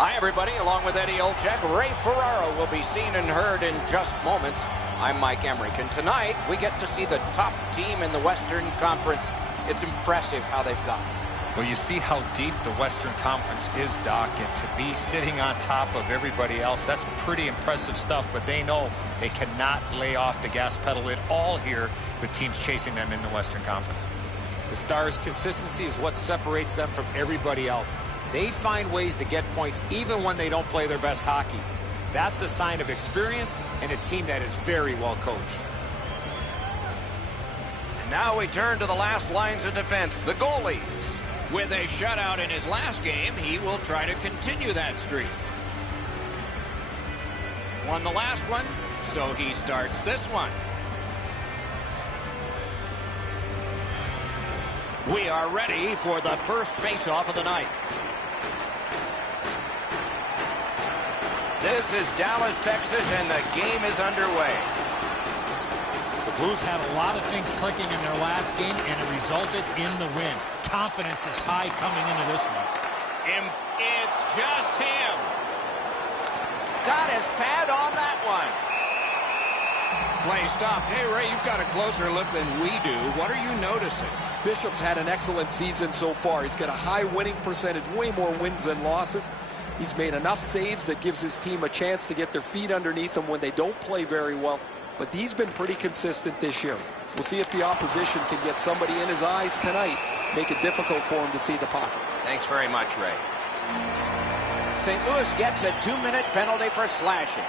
Hi, everybody. Along with Eddie Olczyk, Ray Ferraro will be seen and heard in just moments. I'm Mike Emrick, and tonight we get to see the top team in the Western Conference. It's impressive how they've gotten. Well, you see how deep the Western Conference is, Doc, and to be sitting on top of everybody else, that's pretty impressive stuff, but they know they cannot lay off the gas pedal at all here with teams chasing them in the Western Conference. The Stars' consistency is what separates them from everybody else. They find ways to get points even when they don't play their best hockey. That's a sign of experience and a team that is very well coached. And now we turn to the last lines of defense, the goalies. With a shutout in his last game, he will try to continue that streak. Won the last one, so he starts this one. We are ready for the first face-off of the night. This is Dallas, Texas, and the game is underway. The Blues had a lot of things clicking in their last game, and it resulted in the win. Confidence is high coming into this one. It's just him. Got his pad on that one. Play stopped. Hey, Ray, you've got a closer look than we do. What are you noticing? Bishop's had an excellent season so far. He's got a high winning percentage, way more wins than losses. He's made enough saves that gives his team a chance to get their feet underneath them when they don't play very well. But he's been pretty consistent this year. We'll see if the opposition can get somebody in his eyes tonight, make it difficult for him to see the puck. Thanks very much, Ray. St. Louis gets a 2-minute penalty for slashing.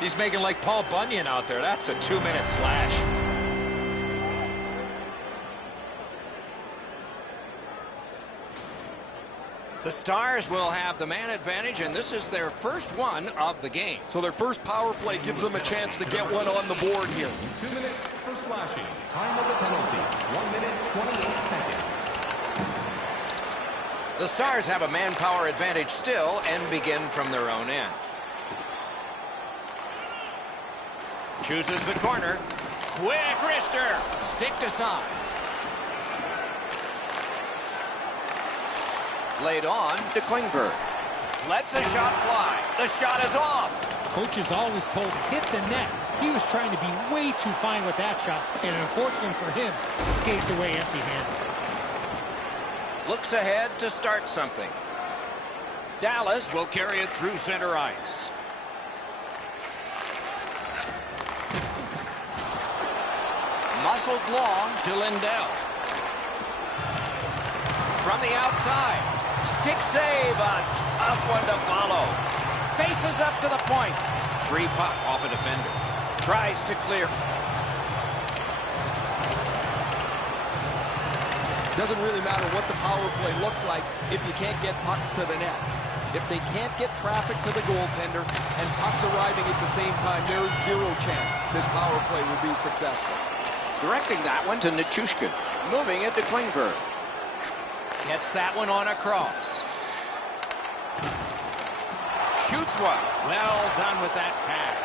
He's making like Paul Bunyan out there. That's a 2-minute slash. The Stars will have the man advantage, and this is their first one of the game. So their first power play gives them a chance to get one on the board here. 2 minutes for slashing. Time of the penalty, 1 minute, 28 seconds. The Stars have a manpower advantage still and begin from their own end. Chooses the corner. Quick wrister. Stick to side. Laid on to Klingberg. Lets a shot fly. The shot is off. Coach is always told, hit the net. He was trying to be way too fine with that shot, and unfortunately for him, he skates away empty-handed. Looks ahead to start something. Dallas will carry it through center ice. Muscled long to Lindell. From the outside. Stick save, a tough one to follow. Faces up to the point. Free puck off a defender. Tries to clear. Doesn't really matter what the power play looks like if you can't get pucks to the net. If they can't get traffic to the goaltender and pucks arriving at the same time, there is zero chance this power play will be successful. Directing that one to Nichushkin. Moving it to Klingberg. Gets that one on across. Shoots one. Well done with that pass.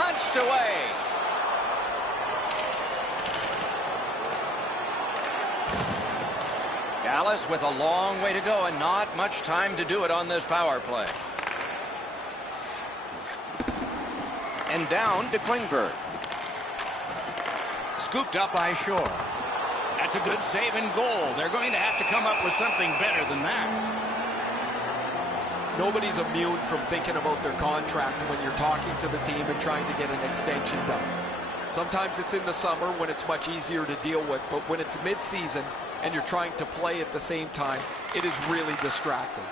Punched away. Dallas with a long way to go and not much time to do it on this power play. And down to Klingberg. Scooped up by Shore. That's a good save and goal. They're going to have to come up with something better than that. Nobody's immune from thinking about their contract when you're talking to the team and trying to get an extension done. Sometimes it's in the summer when it's much easier to deal with, but when it's mid-season and you're trying to play at the same time, it is really distracting.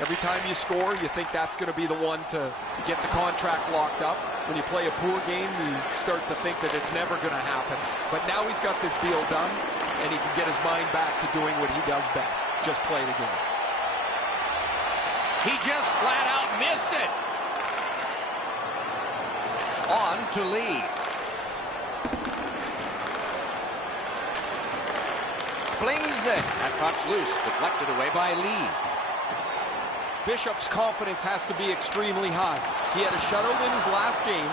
Every time you score, you think that's going to be the one to get the contract locked up. When you play a poor game, you start to think that it's never going to happen. But now he's got this deal done, and he can get his mind back to doing what he does best, just play the game. He just flat out missed it. On to Lee. Flings it. That puck's loose. Deflected away by Lee. Bishop's confidence has to be extremely high. He had a shutout in his last game,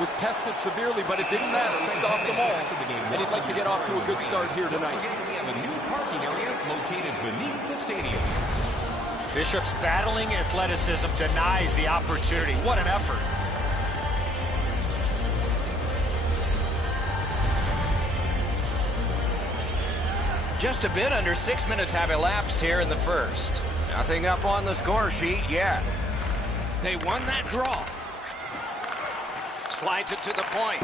was tested severely, but it didn't matter. He stopped them all, and he'd like to get off to a good start here tonight. have a new parking area located beneath the stadium. Bishop's battling athleticism denies the opportunity. What an effort. Just a bit under 6 minutes have elapsed here in the first. Nothing up on the score sheet yet. They won that draw. Slides it to the point.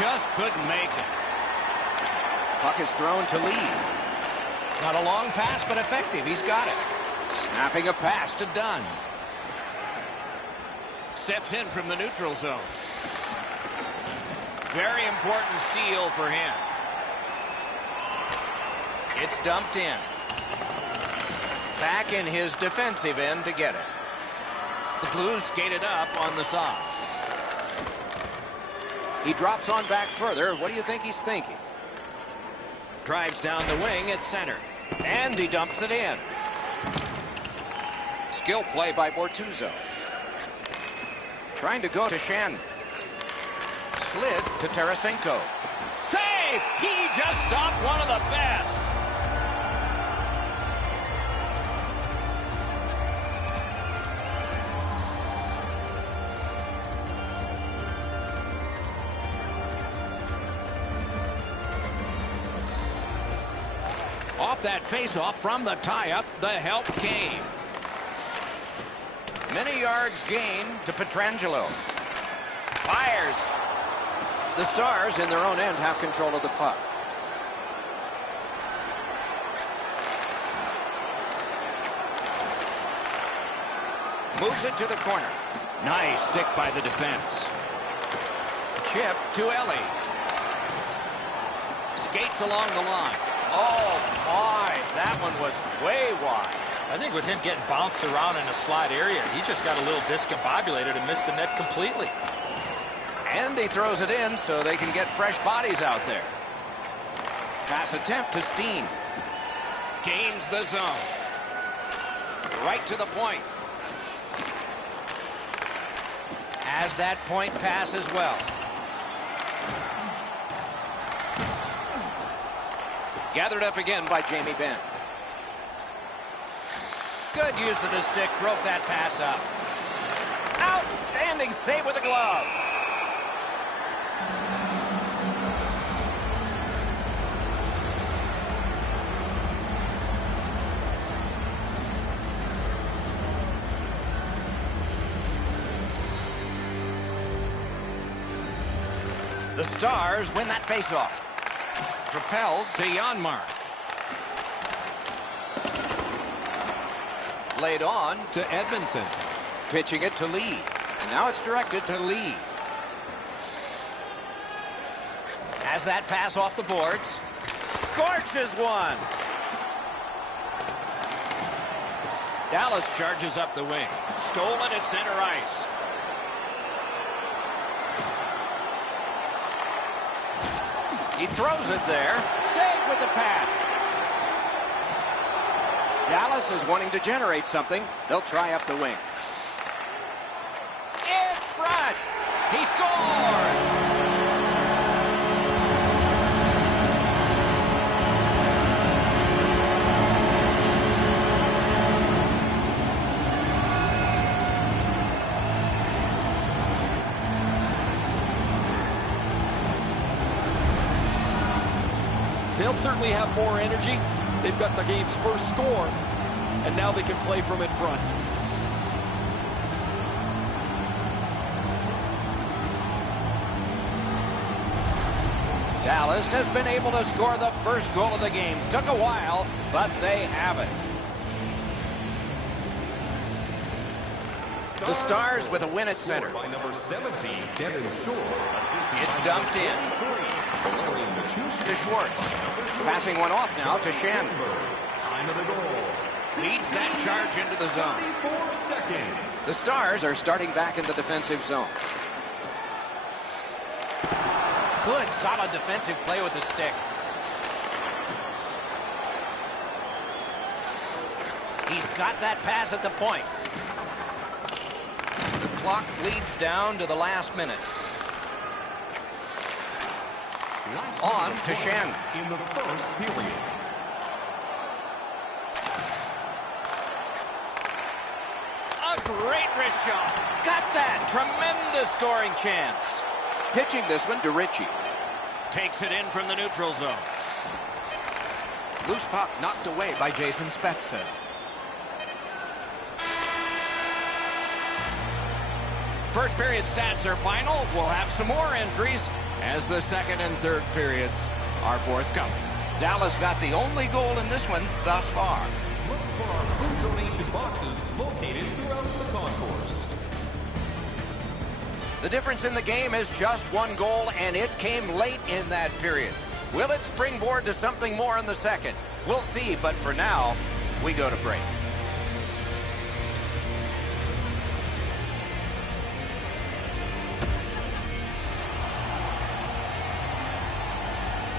Just couldn't make it. Puck is thrown to Lee. Not a long pass, but effective. He's got it. Snapping a pass to Dunn. Steps in from the neutral zone. Very important steal for him. It's dumped in. Back in his defensive end to get it. The Blues skated up on the side. He drops on back further. What do you think he's thinking? Drives down the wing at center. And he dumps it in. Skill play by Bortuzzo. Trying to go to Shen. Slid to Tarasenko. Save! He just stopped one of the best. Off that faceoff from the tie-up, the help came. Many yards gained to Pietrangelo. Fires. The Stars in their own end have control of the puck. Moves it to the corner. Nice stick by the defense. Chip to Ellie. Skates along the line. Oh, my. That one was way wide. I think with him getting bounced around in a slide area, he just got a little discombobulated and missed the net completely. And he throws it in so they can get fresh bodies out there. Pass attempt to Steen. Gains the zone. Right to the point. Has that point pass as well. Gathered up again by Jamie Benn. Good use of the stick. Broke that pass up. Outstanding save with the glove. The Stars win that faceoff. Propelled to Janmark. Laid on to Edmondson. Pitching it to Lee. Now it's directed to Lee. Has that pass off the boards. Scorches one. Dallas charges up the wing. Stolen at center ice. He throws it there. Save with the pad. Dallas is wanting to generate something. They'll try up the wing. In front. He scores. They'll certainly have more energy. They've got the game's first score, and now they can play from in front. Dallas has been able to score the first goal of the game. Took a while, but they have it. The Stars with a win at center. By number 17, Devin Shore. It's dumped in to Schwartz. Passing one off now to Shen. Time of the goal. Leads that charge into the zone. 4 seconds. The Stars are starting back in the defensive zone. Good, solid defensive play with the stick. He's got that pass at the point. The clock bleeds down to the last minute. On to Shen. In the first period. A great wrist shot. Got that. Tremendous scoring chance. Pitching this one to Ritchie. Takes it in from the neutral zone. Loose puck knocked away by Jason Spezza. First period stats are final. We'll have some more entries as the second and third periods are forthcoming. Dallas got the only goal in this one thus far. Look for our food donation boxes located throughout the concourse. The difference in the game is just one goal, and it came late in that period. Will it springboard to something more in the second? We'll see, but for now, we go to break.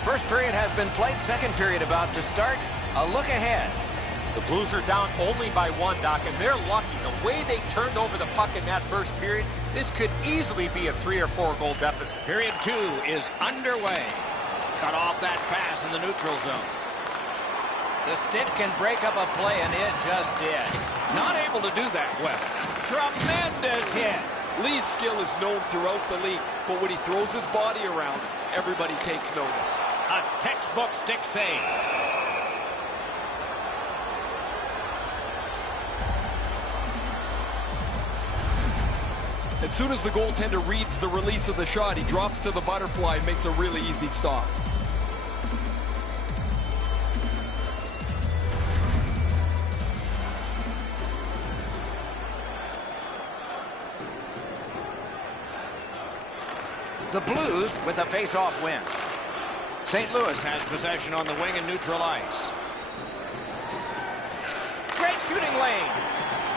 First period has been played. Second period about to start. A look ahead. The Blues are down only by one, Doc, and they're lucky. The way they turned over the puck in that first period, this could easily be a 3 or 4 goal deficit. Period 2 is underway. Cut off that pass in the neutral zone. The stick can break up a play, and it just did. Not able to do that well. Tremendous hit. Lee's skill is known throughout the league, but when he throws his body around, everybody takes notice. A textbook stick save. As soon as the goaltender reads the release of the shot, he drops to the butterfly and makes a really easy stop. The Blues with a face-off win. St. Louis has possession on the wing and neutral ice. Great shooting lane.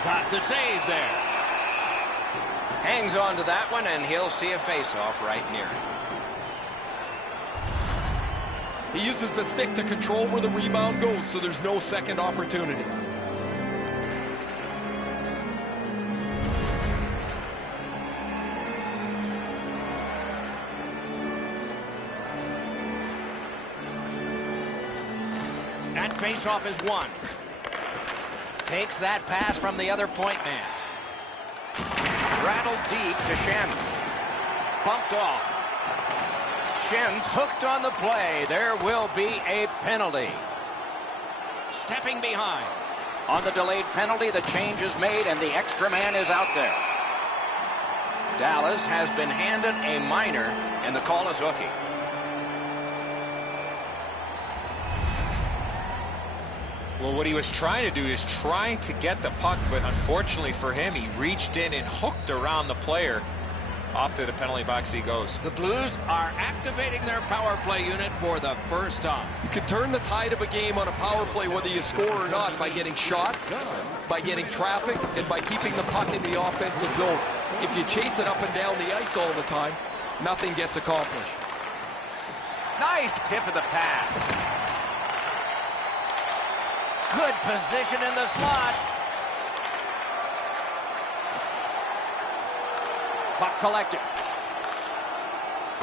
Got the save there. Hangs on to that one, and he'll see a face-off right near it. He uses the stick to control where the rebound goes, so there's no second opportunity. That face-off is won. Takes that pass from the other point man. Rattled deep to Shen. Bumped off. Shen's hooked on the play. There will be a penalty. Stepping behind. On the delayed penalty, the change is made, and the extra man is out there. Dallas has been handed a minor, and the call is hooking. Well, what he was trying to do is trying to get the puck, but unfortunately for him, he reached in and hooked around the player. Off to the penalty box he goes. The Blues are activating their power play unit for the first time. You can turn the tide of a game on a power play, whether you score or not, by getting shots, by getting traffic, and by keeping the puck in the offensive zone. If you chase it up and down the ice all the time, nothing gets accomplished. Nice tip of the pass. Good position in the slot. Puck collected.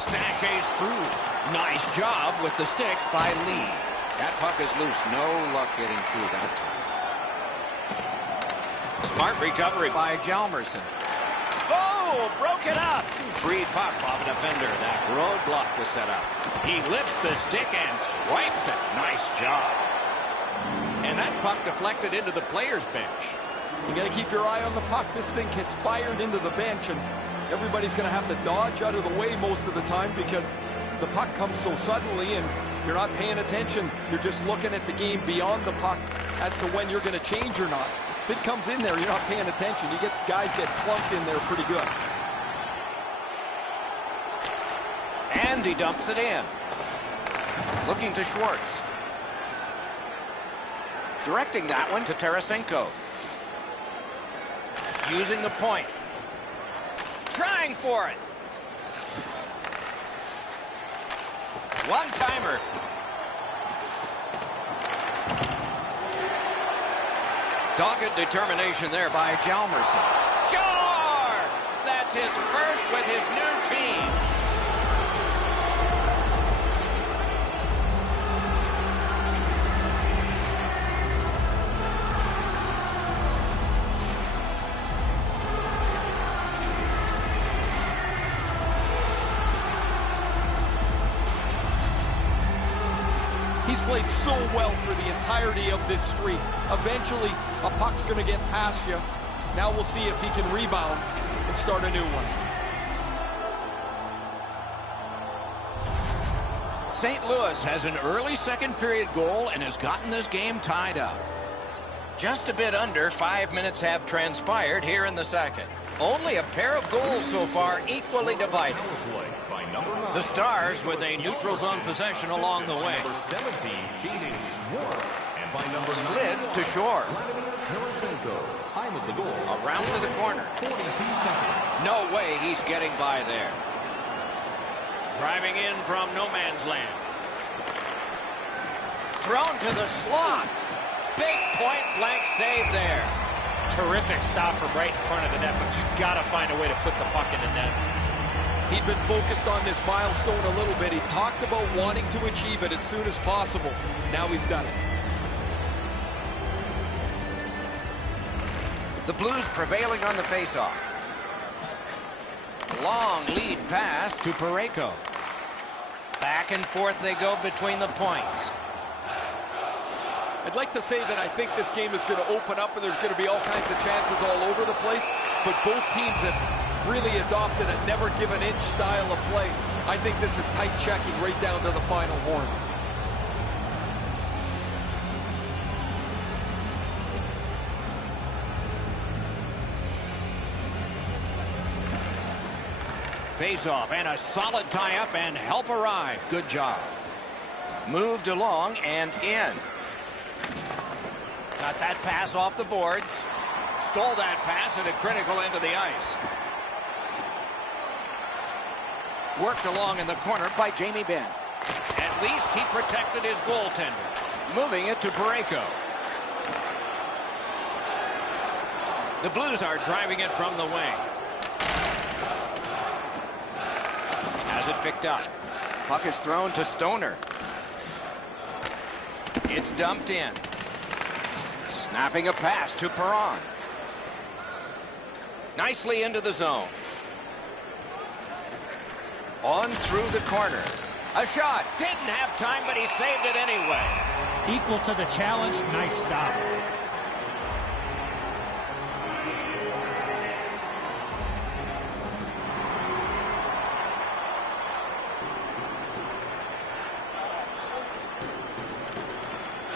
Sashays through. Nice job with the stick by Lee. That puck is loose. No luck getting through that time. Smart recovery by Hjalmarsson. Oh, broke it up. Free puck off a defender. That roadblock was set up. He lifts the stick and swipes it. Nice job. And that puck deflected into the player's bench. You got to keep your eye on the puck. This thing gets fired into the bench, and everybody's going to have to dodge out of the way most of the time because the puck comes so suddenly and you're not paying attention. You're just looking at the game beyond the puck as to when you're going to change or not. If it comes in there, you're not paying attention. You get guys get clumped in there pretty good. And he dumps it in. Looking to Schwartz. Directing that one to Tarasenko. Using the point. Trying for it. One-timer. Dogged determination there by Hjalmarsson. Score! That's his first with his new team. He's played so well for the entirety of this streak. Eventually, a puck's going to get past you. Now we'll see if he can rebound and start a new one. St. Louis has an early second period goal and has gotten this game tied up. Just a bit under 5 minutes have transpired here in the second. Only a pair of goals so far, equally divided. The Stars with a neutral zone possession along the way. Slid to shore. Around to the corner. No way he's getting by there. Driving in from no man's land. Thrown to the slot. Big point-blank save there. Terrific stop from right in front of the net, but you've got to find a way to put the puck in the net. He'd been focused on this milestone a little bit. He talked about wanting to achieve it as soon as possible. Now he's done it. The Blues prevailing on the faceoff. Long lead pass to Parayko. Back and forth they go between the points. I'd like to say that I think this game is going to open up and there's going to be all kinds of chances all over the place, but both teams have really adopted a never give an inch style of play. I think this is tight checking right down to the final horn. Face-off and a solid tie-up and help arrive. Good job. Moved along and in. Got that pass off the boards. Stole that pass at a critical end of the ice. Worked along in the corner by Jamie Benn. At least he protected his goaltender. Moving it to Parayko. The Blues are driving it from the wing. Has it picked up. Puck is thrown to Stoner. It's dumped in. Snapping a pass to Perron. Nicely into the zone. On through the corner. A shot. Didn't have time, but he saved it anyway. Equal to the challenge. Nice stop.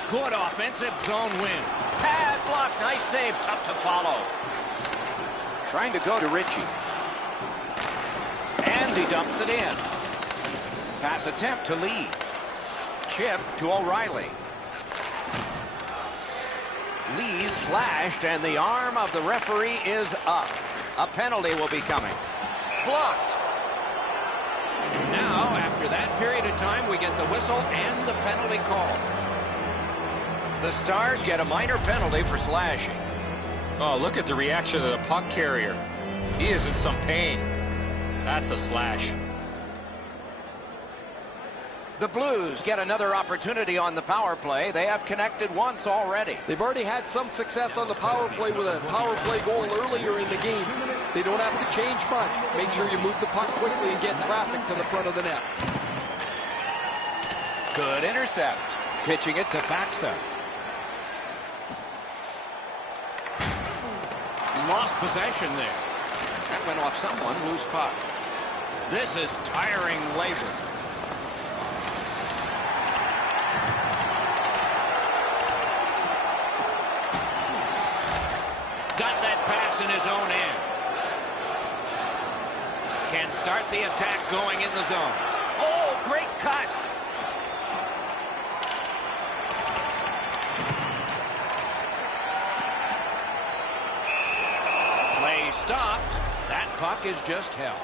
Good offensive zone win. Pad block. Nice save. Tough to follow. Trying to go to Ritchie. And he dumps it in. Pass attempt to Lee. Chip to O'Reilly. Lee slashed and the arm of the referee is up. A penalty will be coming. Blocked. And now, after that period of time, we get the whistle and the penalty call. The Stars get a minor penalty for slashing. Oh, look at the reaction of the puck carrier. He is in some pain. That's a slash. The Blues get another opportunity on the power play. They have connected once already. They've already had some success on the power play with a power play goal earlier in the game. They don't have to change much. Make sure you move the puck quickly and get traffic to the front of the net. Good intercept. Pitching it to Faxa. Lost possession there. That went off someone. Loose puck. This is tiring labor. Got that pass in his own end. Can start the attack going in the zone. Oh, great cut. Play stopped. That puck is just held.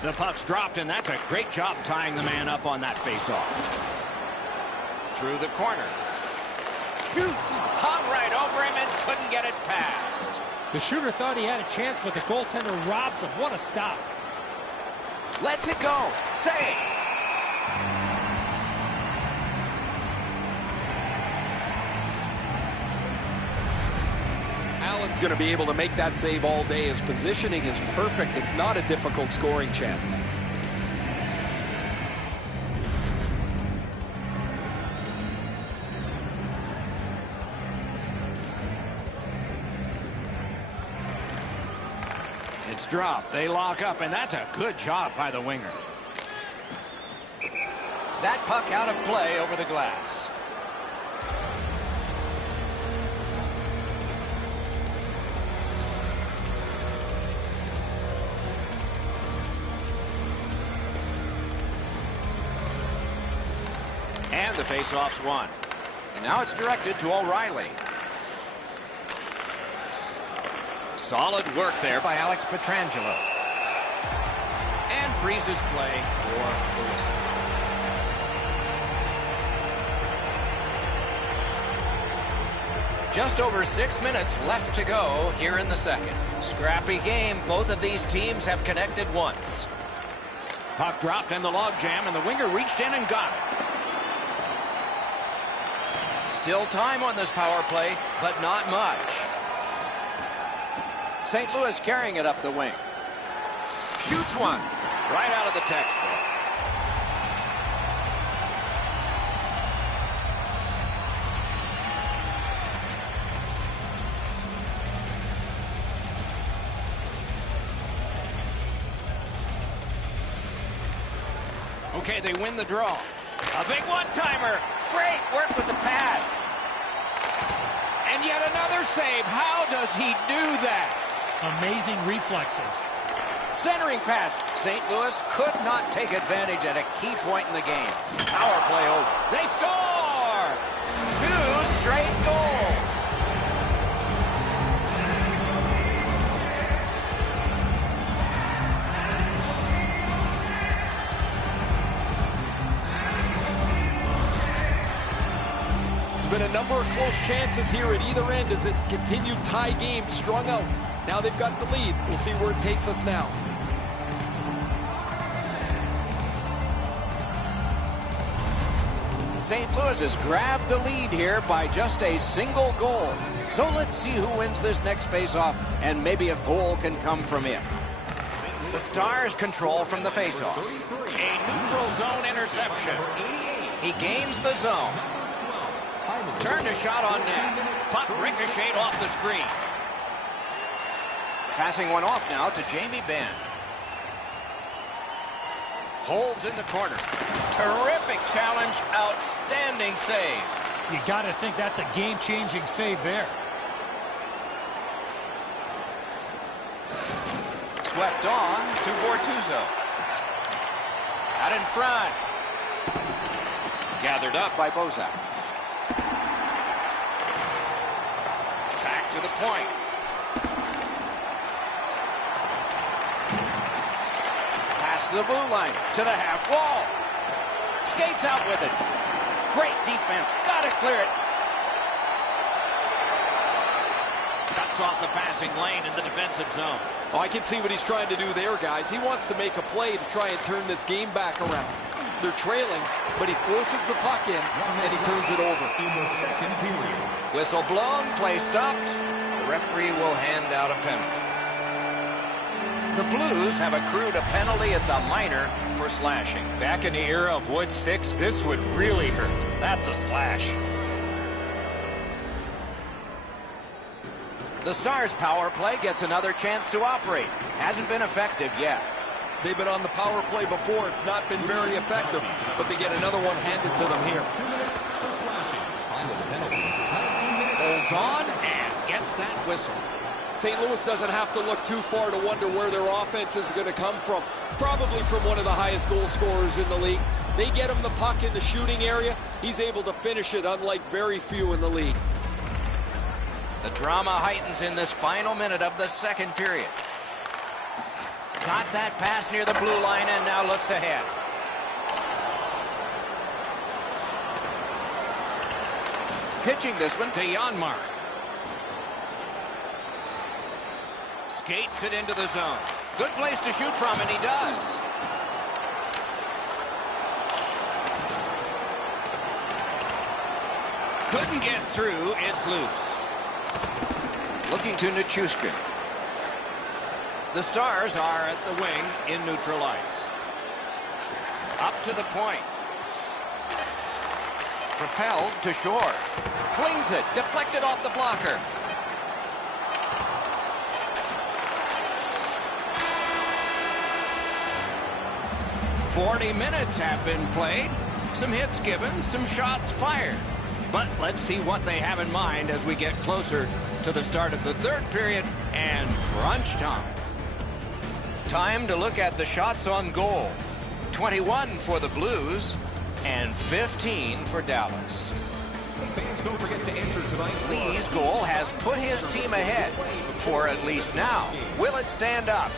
The puck's dropped, and that's a great job tying the man up on that faceoff. Through the corner. Shoots. Hung right over him and couldn't get it past. The shooter thought he had a chance, but the goaltender robs him. What a stop. Lets it go. Save. Allen's going to be able to make that save all day. His positioning is perfect. It's not a difficult scoring chance. It's dropped. They lock up, and that's a good job by the winger. That puck out of play over the glass. And the faceoff's won. And now it's directed to O'Reilly. Solid work there by Alex Pietrangelo. And freezes play for the whistle. Just over 6 minutes left to go here in the second. Scrappy game. Both of these teams have connected once. Puck dropped in the logjam, and the winger reached in and got it. Still time on this power play, but not much. St. Louis carrying it up the wing. Shoots one right out of the textbook. Okay, they win the draw. A big one-timer. Great work with the pad. And yet another save. How does he do that? Amazing reflexes. Centering pass. St. Louis could not take advantage at a key point in the game. Power play over. They score! 2 straight goals. Been a number of close chances here at either end as this continued tie game strung out. Now they've got the lead. We'll see where it takes us now. St. Louis has grabbed the lead here by just a single goal. So let's see who wins this next faceoff, and maybe a goal can come from it. The Stars control from the faceoff. A neutral zone interception. He gains the zone. Turned a shot on net. Puck ricocheted off the screen. Passing one off now to Jamie Benn. Holds in the corner. Terrific challenge. Outstanding save. You got to think that's a game-changing save there. Swept on to Bortuzzo. Out in front. Gathered up by Bozak. Back to the point. Past the blue line to the half wall. Skates out with it. Great defense. Got to clear it. Cuts off the passing lane in the defensive zone. Oh, I can see what he's trying to do there, guys. He wants to make a play to try and turn this game back around. They're trailing, but he forces the puck in, and he turns it over. In the second period. Whistle blown, play stopped. The referee will hand out a penalty. The Blues have accrued a penalty. It's a minor for slashing. Back in the era of wood sticks, this would really hurt. That's a slash. The Stars' power play gets another chance to operate. Hasn't been effective yet. They've been on the power play before. It's not been very effective, but they get another one handed to them here. 2 minutes for slashing. Time of the penalty. 19 minutes. Holds on and gets that whistle. St. Louis doesn't have to look too far to wonder where their offense is going to come from. Probably from one of the highest goal scorers in the league. They get him the puck in the shooting area. He's able to finish it, unlike very few in the league. The drama heightens in this final minute of the second period. Got that pass near the blue line and now looks ahead. Pitching this one to Janmark. Skates it into the zone. Good place to shoot from, and he does. Couldn't get through. It's loose. Looking to Nichushkin. The Stars are at the wing in neutral ice. Up to the point. Propelled to shore. Flings it. Deflected off the blocker. "40 minutes have been played. Some hits given, some shots fired. But let's see what they have in mind as we get closer to the start of the third period and crunch time. Time to look at the shots on goal. 21 for the Blues and 15 for Dallas. Fans, don't forget to enter tonight. Lee's goal has put his team ahead for at least now. Will it stand up?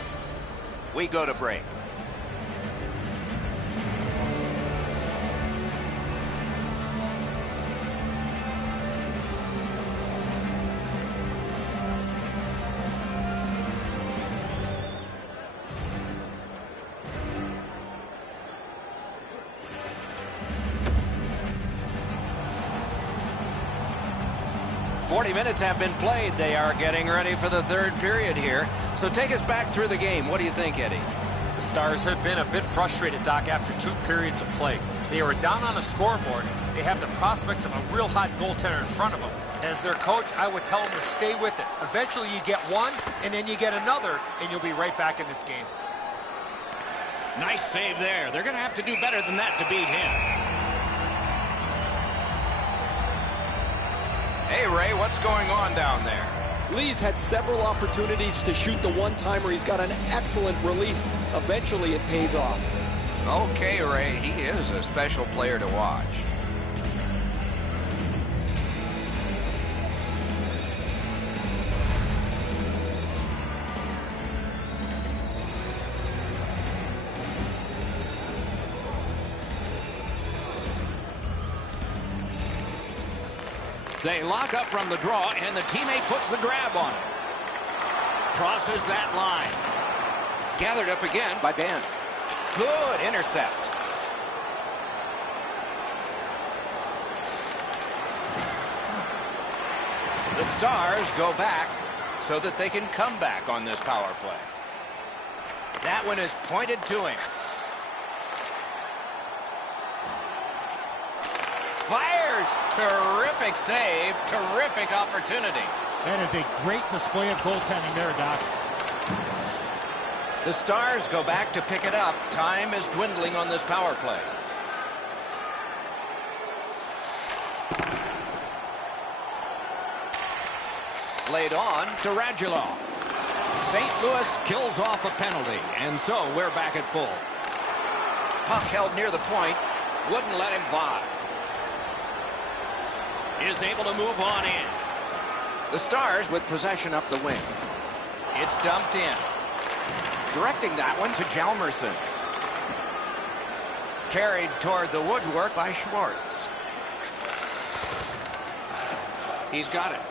We go to break. Minutes have been played. They are getting ready for the third period here. So take us back through the game. What do you think, Eddie? The Stars have been a bit frustrated, Doc, after 2 periods of play. They were down on the scoreboard. They have the prospects of a real hot goaltender in front of them. As their coach, I would tell them to stay with it. Eventually you get one, and then you get another, and you'll be right back in this game. Nice save there. They're going to have to do better than that to beat him. Hey, Ray, what's going on down there? Lee's had several opportunities to shoot the one-timer. He's got an excellent release. Eventually, it pays off. Okay, Ray, he is a special player to watch. They lock up from the draw, and the teammate puts the grab on it. Crosses that line. Gathered up again by Ben. Good intercept. The Stars go back so that they can come back on this power play. That one is pointed to him. Fires. Terrific save. Terrific opportunity. That is a great display of goaltending there, Doc. The Stars go back to pick it up. Time is dwindling on this power play. Laid on to Radulov. St. Louis kills off a penalty, and so we're back at full. Puck held near the point. Wouldn't let him by. Is able to move on in. The Stars with possession up the wing. It's dumped in. Directing that one to Hjalmarsson. Carried toward the woodwork by Schwartz. He's got it.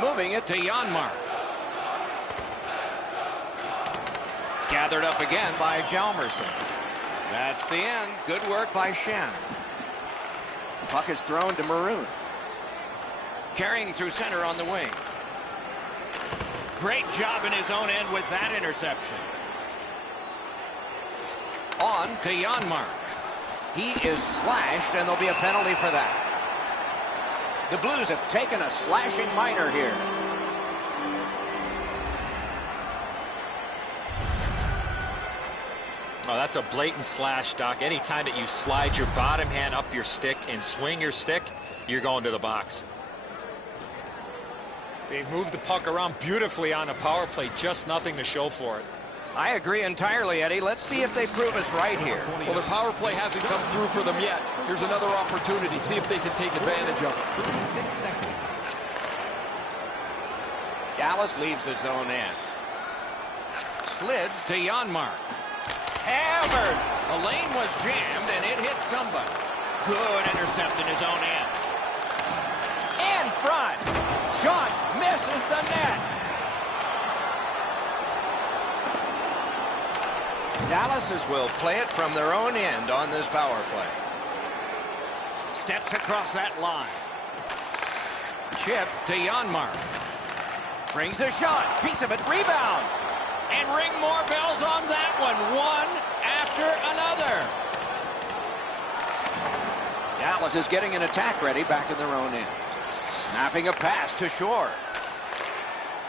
Moving it to Janmark. Gathered up again by Hjalmarsson. That's the end. Good work by Schenn. Puck is thrown to Maroon. Carrying through center on the wing. Great job in his own end with that interception. On to Janmark. He is slashed, and there'll be a penalty for that. The Blues have taken a slashing minor here. Oh, that's a blatant slash, Doc. Anytime that you slide your bottom hand up your stick and swing your stick, you're going to the box. They've moved the puck around beautifully on a power play. Just nothing to show for it. I agree entirely, Eddie. Let's see if they prove us right here. Well, their power play hasn't come through for them yet. Here's another opportunity. See if they can take advantage of it. Dallas leaves its own end. Slid to Janmark. Hammered. The lane was jammed, and it hit somebody. Good intercept in his own end. In front. Shot misses the net. Dallas will play it from their own end on this power play. Steps across that line. Chip to Janmark. Brings a shot. Piece of it. Rebound. And ring more bells on that one. One after another. Dallas is getting an attack ready back in their own end. Snapping a pass to Shore.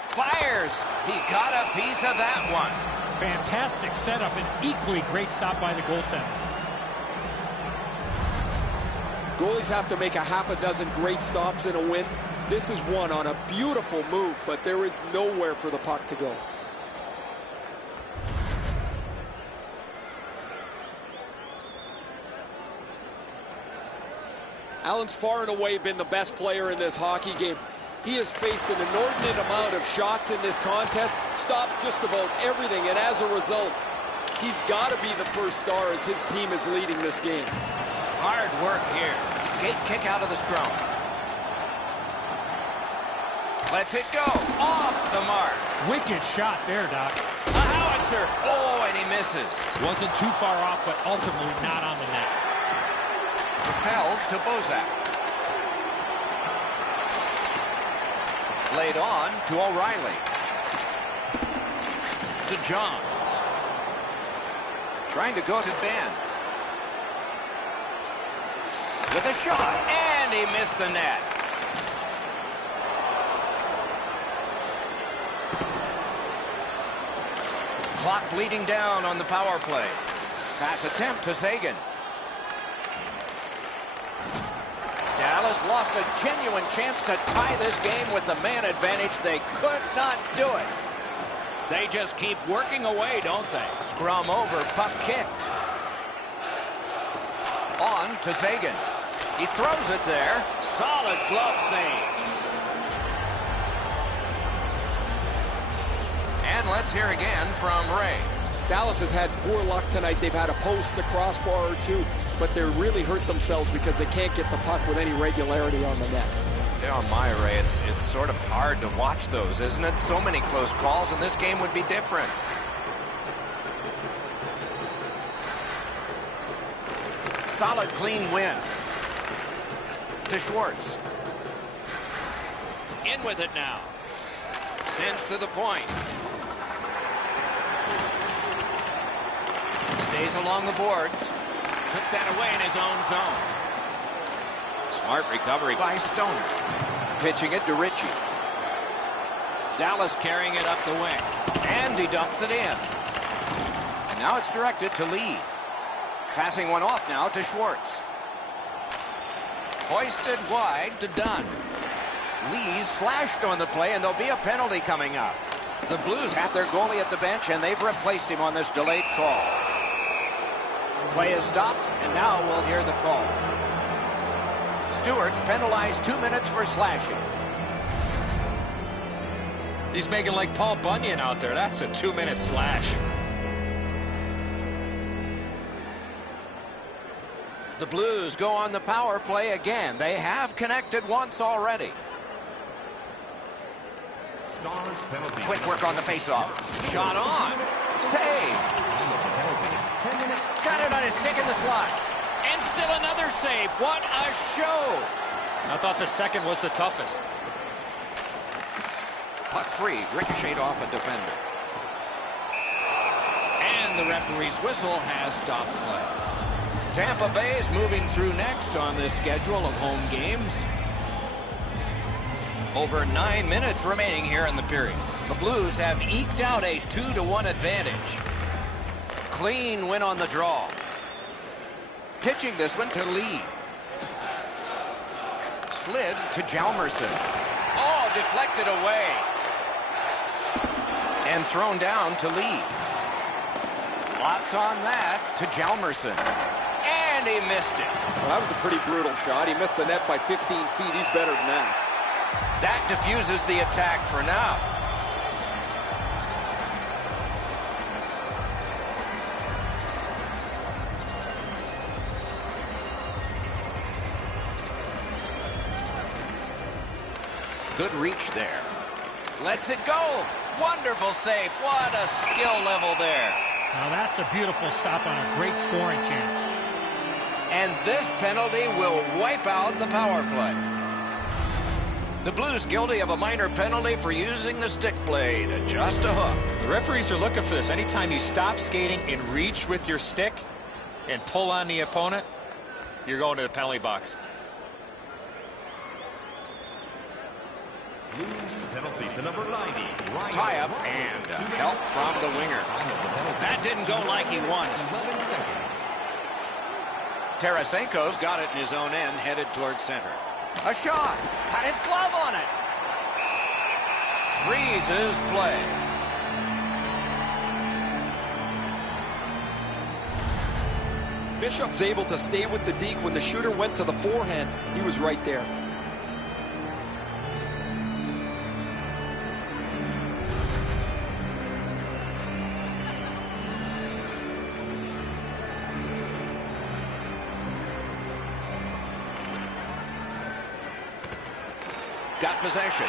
Fires. He got a piece of that one. Fantastic setup and equally great stop by the goaltender. Goalies have to make a half a dozen great stops in a win. This is one on a beautiful move, but there is nowhere for the puck to go. Allen's far and away been the best player in this hockey game. He has faced an inordinate amount of shots in this contest, stopped just about everything, and as a result, he's got to be the first star as his team is leading this game. Hard work here. Skate kick out of the scrum. Lets it go. Off the mark. Wicked shot there, Doc. A howitzer. Oh, and he misses. Wasn't too far off, but ultimately not on the net. Propelled to Bozak. Laid on to O'Reilly. To Johns. Trying to go to Ben. With a shot, and he missed the net. Clock bleeding down on the power play. Pass attempt to Seguin. Dallas lost a genuine chance to tie this game with the man advantage. They could not do it. They just keep working away, don't they? Scrum over, puck kicked. On to Seguin. He throws it there. Solid glove save. And let's hear again from Ray. Dallas has had poor luck tonight. They've had a post, a crossbar or two, but they're really hurt themselves because they can't get the puck with any regularity on the net. Yeah, my Ray, it's sort of hard to watch those, isn't it? So many close calls, and this game would be different. Solid, clean win. To Schwartz. In with it now. Sends to the point. Stays along the boards. Took that away in his own zone. Smart recovery by Stoner. Pitching it to Ritchie. Dallas carrying it up the wing. And he dumps it in. Now it's directed to Lee. Passing one off now to Schwartz. Hoisted wide to Dunn. Lee's slashed on the play, and there'll be a penalty coming up. The Blues have their goalie at the bench, and they've replaced him on this delayed call. Play is stopped, and now we'll hear the call. Stewart's penalized 2 minutes for slashing. He's making like Paul Bunyan out there. That's a 2-minute slash. The Blues go on the power play again. They have connected once already. Stars penalty. Quick work on the faceoff. Shot on. Save. Got it on his stick in the slot. And still another save. What a show. I thought the second was the toughest. Puck free. Ricocheted off a defender. And the referee's whistle has stopped play. Tampa Bay is moving through next on this schedule of home games. Over 9 minutes remaining here in the period. The Blues have eked out a 2-1 advantage. Clean win on the draw. Pitching this one to Lee. Slid to Hjalmarsson. Oh, deflected away. And thrown down to Lee. Lots on that to Hjalmarsson. And he missed it. Well, that was a pretty brutal shot. He missed the net by 15 feet. He's better than that. That diffuses the attack for now. Good reach there. Lets it go. Wonderful save. What a skill level there. Now that's a beautiful stop on a great scoring chance. And this penalty will wipe out the power play. The Blues guilty of a minor penalty for using the stick blade. Just a hook. The referees are looking for this. Anytime you stop skating and reach with your stick and pull on the opponent, you're going to the penalty box. Blues penalty to number 90. Tie up and help from the winger. That didn't go like he wanted. 11 seconds. Tarasenko's got it in his own end, headed towards center. A shot. Got his glove on it. Freezes play. Bishop's able to stay with the deke. When the shooter went to the forehand, he was right there. Got possession.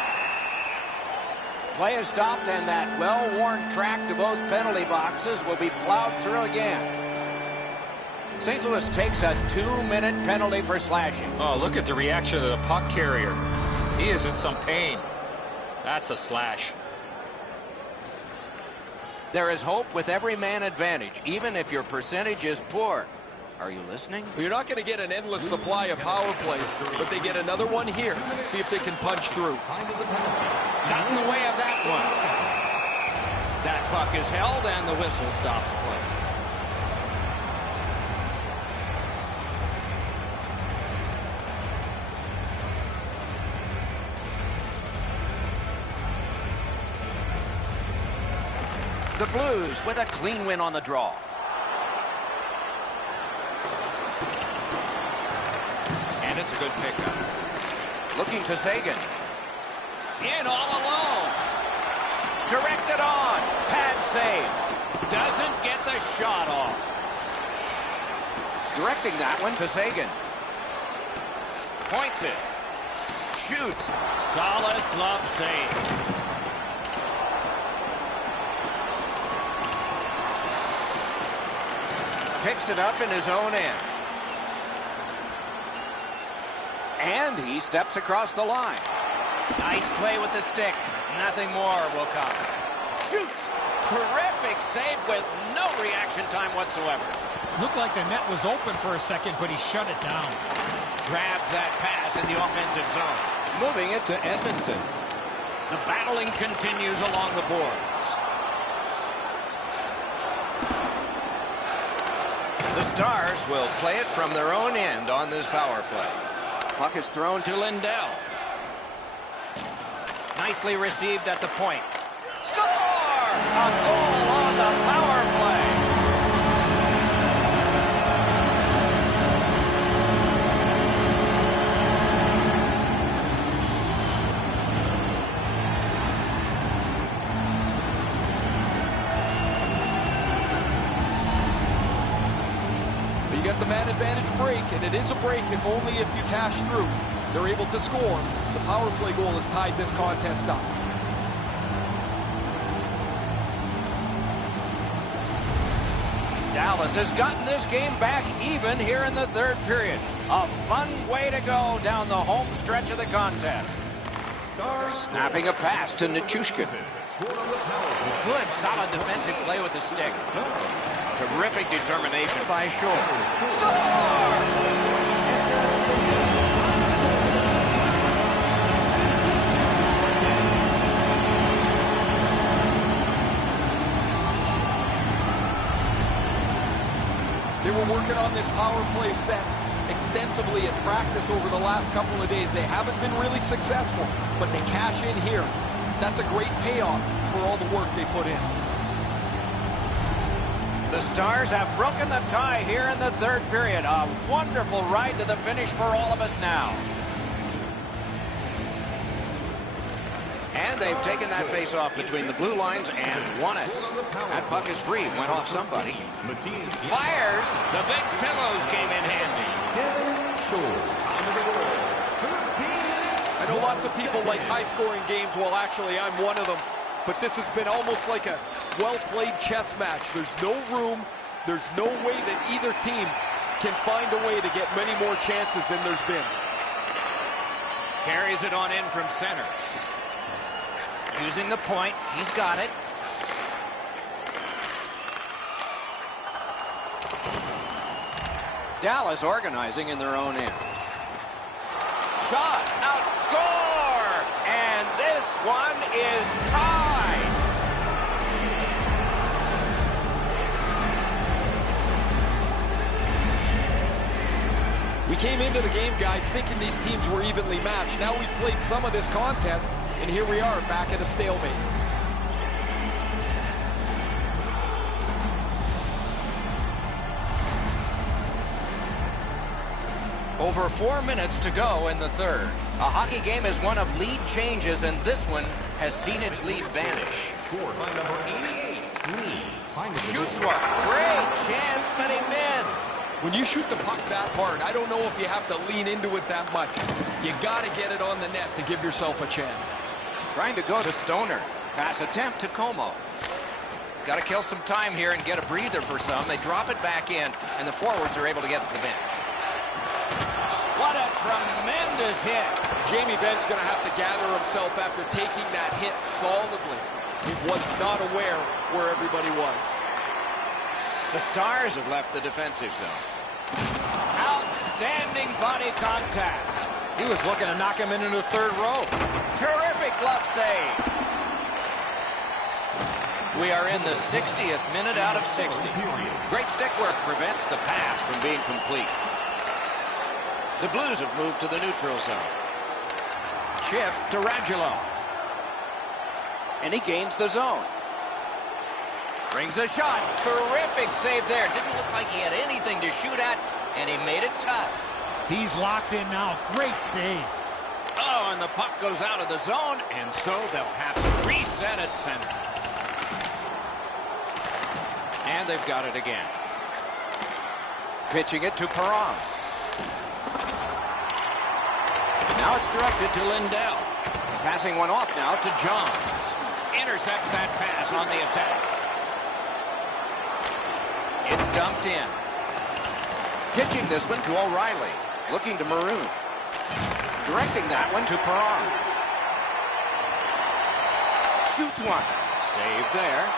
Play is stopped, and that well-worn track to both penalty boxes will be plowed through again. St. Louis takes a 2-minute penalty for slashing. Oh, look at the reaction of the puck carrier. He is in some pain. That's a slash. There is hope with every man advantage, even if your percentage is poor. Are you listening? You're not going to get an endless supply of power plays, but they get another one here. See if they can punch through. Time of the penalty. Got in the way of that one. That puck is held, and the whistle stops play. The Blues with a clean win on the draw. And it's a good pickup. Looking to Seguin. In all alone. Directed on. Pad save. Doesn't get the shot off. Directing that one to Seguin. Points it. Shoots. Solid glove save. Picks it up in his own end. And he steps across the line. Nice play with the stick. Nothing more will come. Shoots. Terrific save with no reaction time whatsoever. Looked like the net was open for a second, but he shut it down. Grabs that pass in the offensive zone. Moving it to Edmondson. The battling continues along the boards. The Stars will play it from their own end on this power play. Puck is thrown to Lindell. Nicely received at the point. Score! A goal on the power play. You got the man advantage break, and it is a break if only if you cash through. They're able to score. The power play goal has tied this contest up. Dallas has gotten this game back even here in the third period. A fun way to go down the home stretch of the contest. Snapping a pass to Nichushkin. Good, solid defensive play with the stick. Terrific determination by Shore. Score! They were working on this power play set extensively at practice over the last couple of days. They haven't been really successful, but they cash in here. That's a great payoff for all the work they put in. The Stars have broken the tie here in the third period. A wonderful ride to the finish for all of us now. And they've taken that face-off between the blue lines and won it. That puck is free. Went off somebody. Fires. The big pillows came in handy. I know lots of people like high-scoring games. Well, actually, I'm one of them. But this has been almost like a well-played chess match. There's no room. There's no way that either team can find a way to get many more chances than there's been. Carries it on in from center. Using the point. He's got it. Dallas organizing in their own end. Shot. Out. Score! And this one is tied. We came into the game, guys, thinking these teams were evenly matched. Now we've played some of this contest, and here we are back at a stalemate. Over 4 minutes to go in the third. A hockey game is one of lead changes, and this one has seen its lead vanish. Scored by number 88, Lee. Shoots one. Great chance, but he missed. When you shoot the puck that hard, I don't know if you have to lean into it that much. You got to get it on the net to give yourself a chance. Trying to go to Stoner. Pass attempt to Como. Got to kill some time here and get a breather for some. They drop it back in, and the forwards are able to get to the bench. What a tremendous hit. Jamie Benn's going to have to gather himself after taking that hit solidly. He was not aware where everybody was. The Stars have left the defensive zone. Outstanding body contact. He was looking to knock him into the third row. Terrific glove save. We are in the 60th minute out of 60. Great stick work prevents the pass from being complete. The Blues have moved to the neutral zone. Chip to Radulov. And he gains the zone. Brings a shot. Terrific save there. Didn't look like he had anything to shoot at, and he made it tough. He's locked in now. Great save. Oh, and the puck goes out of the zone, and so they'll have to reset at center. And they've got it again. Pitching it to Perron. Now it's directed to Lindell. Passing one off now to Johns. Intercepts that pass on the attack. It's dumped in. Pitching this one to O'Reilly. Looking to Maroon. Directing that one to Perron. Shoots one. Save there.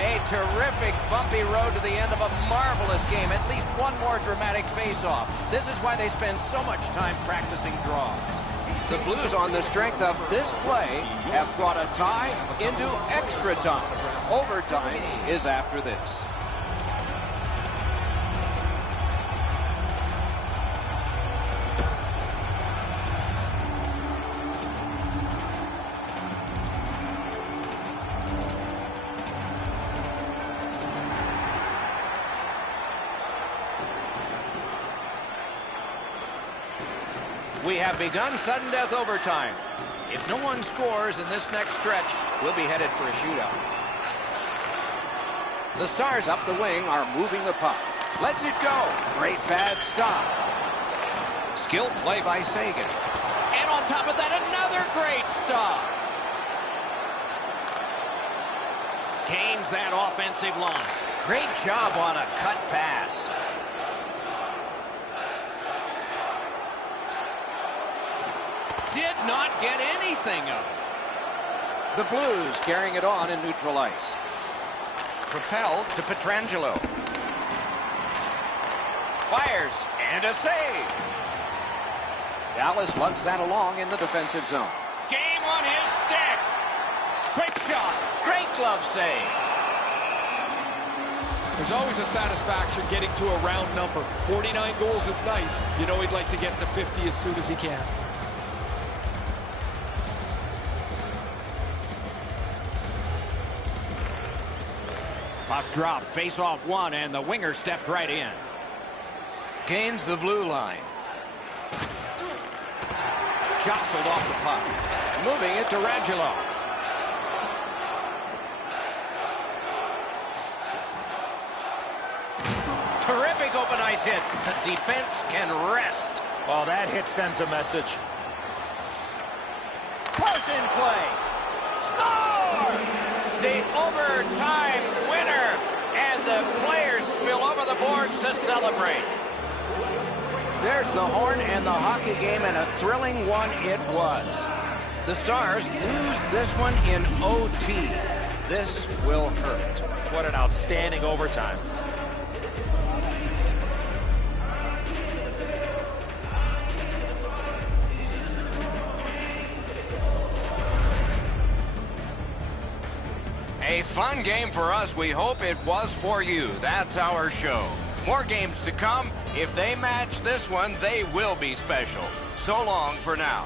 A terrific bumpy road to the end of a marvelous game. At least one more dramatic face-off. This is why they spend so much time practicing draws. The Blues, on the strength of this play, have brought a tie into extra time. Overtime is after this. We have begun sudden death overtime. If no one scores in this next stretch, we'll be headed for a shootout. The Stars up the wing are moving the puck. Lets it go. Great pad stop. Skilled play by Sagan. And on top of that, another great stop. Gains that offensive line. Great job on a cut pass. Did not get anything of it. The Blues carrying it on in neutral ice. Propelled to Pietrangelo. Fires and a save. Dallas lugs that along in the defensive zone. Game on his stick. Quick shot. Great glove save. There's always a satisfaction getting to a round number. 49 goals is nice. You know he'd like to get to 50 as soon as he can. Puck drop, face off one, and the winger stepped right in. Gains the blue line. Jostled off the puck. Moving it to Radulov. Terrific open ice hit. The defense can rest. Oh, that hit sends a message. Close in play. Score! The overtime winner, and the players spill over the boards to celebrate. There's the horn and the hockey game, and a thrilling one it was. The Stars lose this one in OT. This will hurt. What an outstanding overtime. A fun game for us. We hope it was for you. That's our show. More games to come. If they match this one, they will be special. So long for now.